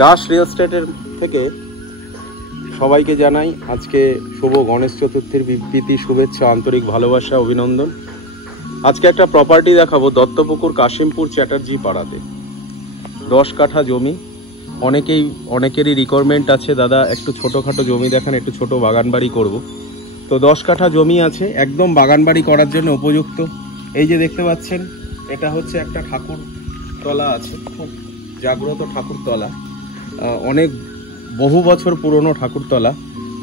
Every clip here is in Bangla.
দাস রিয়েল এস্টেটের থেকে সবাইকে জানাই আজকে শুভ গণেশ চতুর্থীর প্রীতি শুভেচ্ছা, আন্তরিক ভালোবাসা, অভিনন্দন। আজকে একটা প্রপার্টি দেখাবো দত্তপুকুর কাশিমপুর চ্যাটার্জি পাড়াতে। 10 কাঠা জমি। অনেকেরই রিকোয়ারমেন্ট আছে, দাদা একটু ছোটোখাটো জমি দেখান, একটু ছোট বাগান বাড়ি করবো। তো 10 কাঠা জমি আছে, একদম বাগান বাড়ি করার জন্য উপযুক্ত। এই যে দেখতে পাচ্ছেন, এটা হচ্ছে একটা ঠাকুর তলা আছে, খুব জাগ্রত ঠাকুরতলা, অনেক বহু বছর পুরনো ঠাকুরতলা,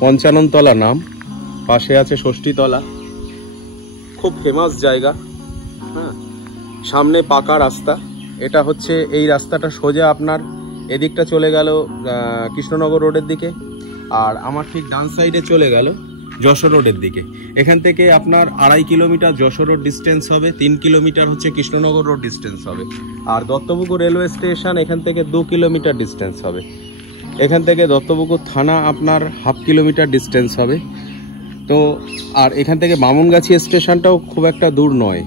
পঞ্চাননতলা নাম। পাশে আছে ষষ্ঠীতলা, খুব ফেমাস জায়গা। হ্যাঁ, সামনে পাকা রাস্তা। এটা হচ্ছে এই রাস্তাটা সোজা আপনার এদিকটা চলে গেল কৃষ্ণনগর রোডের দিকে, আর আমার ঠিক ডান সাইডে চলে গেল যশোর রোডের দিকে। এখান থেকে আপনার 2.5 কিলোমিটার যশোর রোড ডিস্টেন্স হবে, 3 কিলোমিটার হচ্ছে কৃষ্ণনগর রোড ডিস্টেন্স হবে। আর দত্তপুকুর রেলওয়ে স্টেশন এখান থেকে 2 কিলোমিটার ডিস্টেন্স হবে। এখান থেকে দত্তপুকুর থানা আপনার 1/2 কিলোমিটার ডিস্টেন্স হবে। তো আর এখান থেকে বামুনগাছি স্টেশনটাও খুব একটা দূর নয়,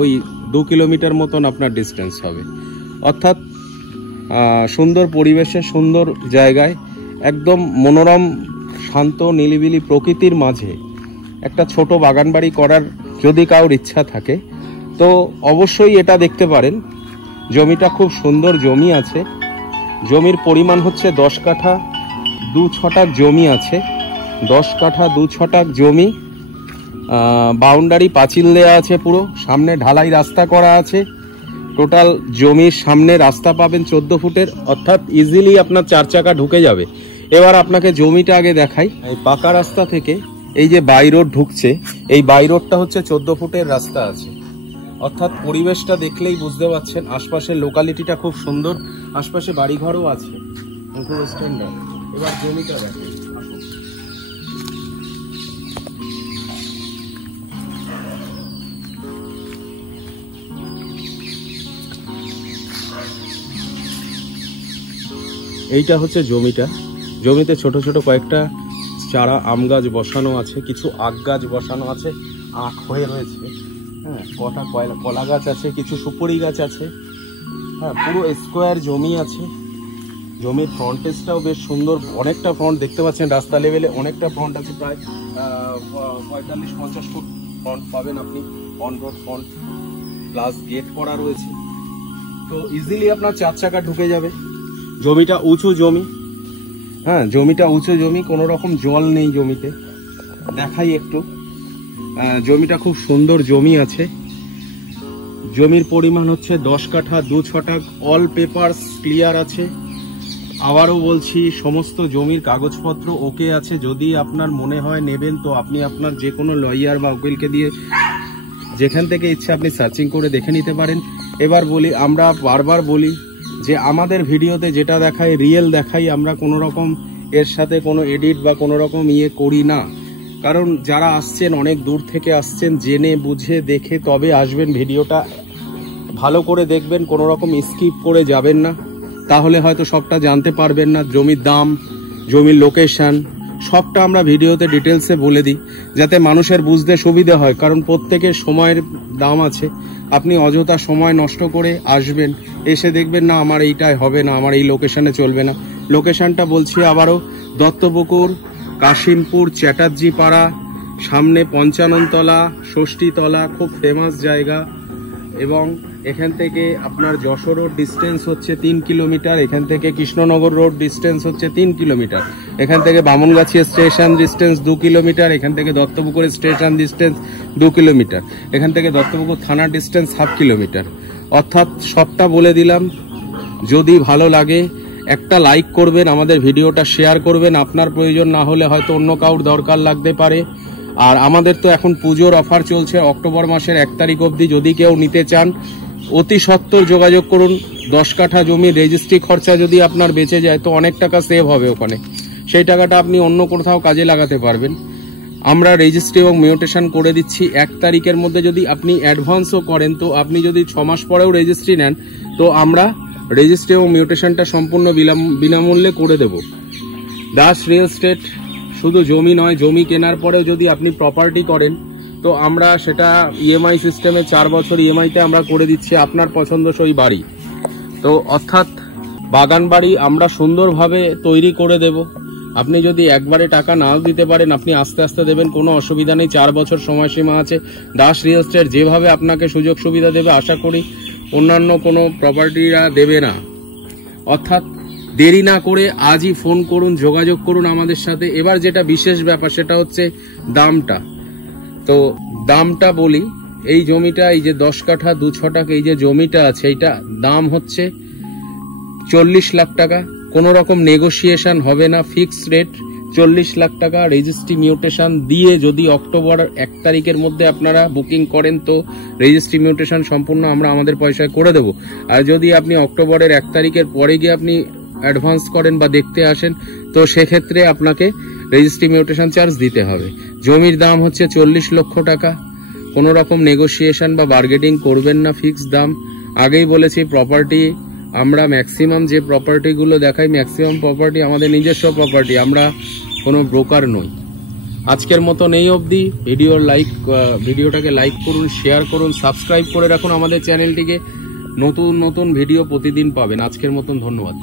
ওই 2 কিলোমিটার মতন আপনার ডিস্টেন্স হবে। অর্থাৎ সুন্দর পরিবেশে, সুন্দর জায়গায়, একদম মনোরম শান্ত নিলিবিলি প্রকৃতির মাঝে একটা ছোট বাগান বাড়ি করার যদি কারোর ইচ্ছা থাকে তো অবশ্যই এটা দেখতে পারেন। জমিটা খুব সুন্দর জমি আছে। জমির পরিমাণ হচ্ছে 10 কাঠা 2 ছটাক জমি আছে। 10 কাঠা 2 ছটাক জমি, বাউন্ডারি পাঁচিল দেওয়া আছে, পুরো সামনে ঢালাই রাস্তা করা আছে। টোটাল জমির সামনে রাস্তা পাবেন 14 ফুটের, অর্থাৎ ইজিলি আপনার 4 চাকা ঢুকে যাবে। এবার আপনাকে জমিটা আগে দেখাই। এই পাকা রাস্তা থেকে এই যে বাই রোড ঢুকছে, এই বাই রোডটা হচ্ছে 14 ফুটের রাস্তা আছে। অর্থাৎ পরিবেশটা দেখলেই বুঝতে পারছেন, আশপাশের লোকালিটিটা খুব সুন্দর, আশপাশে বাড়িঘরও আছে, খুব স্ট্যান্ডার্ড। এবার জমিটা দেখেন। এইটা হচ্ছে জমিটা। জমিতে ছোট ছোট কয়েকটা চারা আম গাছ বসানো আছে, কিছু আখ গাছ বসানো আছে, আখ হয়ে রয়েছে। হ্যাঁ, কটা কলা গাছ আছে, কিছু সুপারি গাছ আছে। হ্যাঁ, পুরো স্কোয়ার জমি আছে। জমির ফ্রন্টেজটাও বেশ সুন্দর, অনেকটা ফ্রন্ট দেখতে পাচ্ছেন, রাস্তা লেভেলে অনেকটা ফ্রন্ট আছে, প্রায় 45-50 ফুট ফ্রন্ট পাবেন আপনি, on road front, plus gate করা রয়েছে। তো ইজিলি আপনার 4 চাকা ঢুকে যাবে। জমিটা উঁচু জমি। হ্যাঁ, জমিটা উঁচু জমি, কোনো রকম জল নেই জমিতে। দেখাই একটু, জমিটা খুব সুন্দর জমি আছে। জমির পরিমাণ হচ্ছে 10 কাঠা 2 ছটাক, অল পেপারস ক্লিয়ার আছে। আবারও বলছি, সমস্ত জমির কাগজপত্র ওকে আছে। যদি আপনার মনে হয় নেবেন তো আপনি আপনার যে কোনো লয়ার বা উকিলকে দিয়ে যেখান থেকে ইচ্ছে আপনি সার্চিং করে দেখে নিতে পারেন। এবার বলি, আমরা বারবার বলি যে আমাদের ভিডিওতে যেটা দেখাই রিয়েল দেখাই, আমরা কোনো রকম এর সাথে কোনো এডিট বা কোনো রকম করি না। কারণ যারা আসছেন অনেক দূর থেকে আসছেন, জেনে বুঝে দেখে তবে আসবেন। ভিডিওটা ভালো করে দেখবেন, কোনো রকম স্কিপ করে যাবেন না, তাহলে হয়তো সবটা জানতে পারবেন না। জমির দাম, জমির লোকেশন সবটা আমরা ভিডিওতে ডিটেলসে বলে দিই, যাতে মানুষের বুঝতে সুবিধা হয়। কারণ প্রত্যেকের সময়ের দাম আছে। আপনি অযথা সময় নষ্ট করে আসবেন, এসে দেখবেন না আমার এইটাই হবে না, আমার এই লোকেশনে চলবে না। লোকেশনটা বলছি আবারও, দত্তপুকুর কাশিমপুর চ্যাটার্জি পাড়া, সামনে পঞ্চাননতলা, ষষ্ঠীতলা, খুব ফেমাস জায়গা। এবং এখান থেকে আপনার যশোর রোড ডিস্টেন্স হচ্ছে 3 কিলোমিটার, এখান থেকে কৃষ্ণনগর রোড ডিস্টেন্স হচ্ছে 3 কিলোমিটার, এখান থেকে বামুনগাছি স্টেশন ডিস্টেন্স 2 কিলোমিটার, এখান থেকে দত্তপুকুর স্টেশন ডিস্টেন্স 2 কিলোমিটার, এখান থেকে দত্তপুকুর থানা ডিস্টেন্স 1/2 কিলোমিটার। অর্থাৎ সবটা বলে দিলাম। যদি ভালো লাগে একটা লাইক করবেন, আমাদের ভিডিওটা শেয়ার করবেন। আপনার প্রয়োজন না হলে হয়তো অন্য কাউর দরকার লাগতে পারে। আর আমাদের তো এখন পুজোর অফার চলছে, অক্টোবর মাসের 1 তারিখ অবধি। যদি কেউ নিতে চান অতি সত্বর যোগাযোগ করুন। 10 কাঠা জমির রেজিস্ট্রি খরচা যদি আপনার বেঁচে যায় তো অনেক টাকা সেভ হবে ওখানে, সেই টাকাটা আপনি অন্য কোথাও কাজে লাগাতে পারবেন। আমরা রেজিস্ট্রি এবং মিউটেশন করে দিচ্ছি 1 তারিখের মধ্যে। যদি আপনি অ্যাডভান্সও করেন, তো আপনি যদি 6 মাস পরেও রেজিস্ট্রি নেন, তো আমরা রেজিস্ট্রি এবং মিউটেশনটা সম্পূর্ণ বিনামূল্যে করে দেব। দাস রিয়েল এস্টেট শুধু জমি নয়, জমি কেনার পরেও যদি আপনি প্রপার্টি করেন তো আমরা সেটা ইএমআই সিস্টেমে 4 বছর ইএমআইতে আমরা করে দিচ্ছি আপনার পছন্দসই বাড়ি। তো অর্থাৎ বাগান বাড়ি আমরা সুন্দরভাবে তৈরি করে দেব। আপনি যদি একবারে টাকা নাও দিতে পারেন, আপনি আস্তে আস্তে দেবেন, কোনো অসুবিধা নেই। 4 বছর সময়সীমা আছে। দাস রিয়েল এস্টেট যেভাবে আপনাকে সুযোগ সুবিধা দেবে, আশা করি অন্যান্য কোনো প্রপার্টিরা দেবে না। অর্থাৎ দেরি না করে আজই ফোন করুন, যোগাযোগ করুন আমাদের সাথে। এবার যেটা বিশেষ ব্যাপার সেটা হচ্ছে দামটা। তো দামটা বলি, এই জমিটা, এই যে 10 কাঠা 2 ছটাক এই যে জমিটা আছে, এইটা দাম হচ্ছে 40 লাখ টাকা। কোনো রকম নেগোসিয়েশন হবে না, ফিক্সড রেট 40 লাখ টাকা। রেজিস্ট্রি মিউটেশন দিয়ে যদি অক্টোবর 1 তারিখের মধ্যে আপনারা বুকিং করেন তো রেজিস্ট্রি মিউটেশন সম্পূর্ণ আমরা আমাদের পয়সায় করে দেব। আর যদি আপনি অক্টোবরের 1 তারিখের পরে গিয়ে আপনি অ্যাডভান্স করেন বা দেখতে আসেন তো সেক্ষেত্রে আপনাকে রেজিস্ট্রি মিউটেশন চার্জ দিতে হবে। জমির দাম হচ্ছে 40 লক্ষ টাকা। কোনো রকম নেগোসিয়েশন বা বার্গেটিং করবেন না, ফিক্সড দাম। আগেই বলেছি প্রপার্টি আমরা ম্যাক্সিমাম যে প্রপার্টিগুলো দেখাই, ম্যাক্সিমাম প্রপার্টি আমাদের নিজস্ব প্রপার্টি, আমরা কোনো ব্রোকার নই। আজকের মতন এই অবধি। ভিডিওটাকে লাইক করুন, শেয়ার করুন, সাবস্ক্রাইব করে রাখুন আমাদের চ্যানেলটিকে। নতুন নতুন ভিডিও প্রতিদিন পাবেন। আজকের মতন ধন্যবাদ।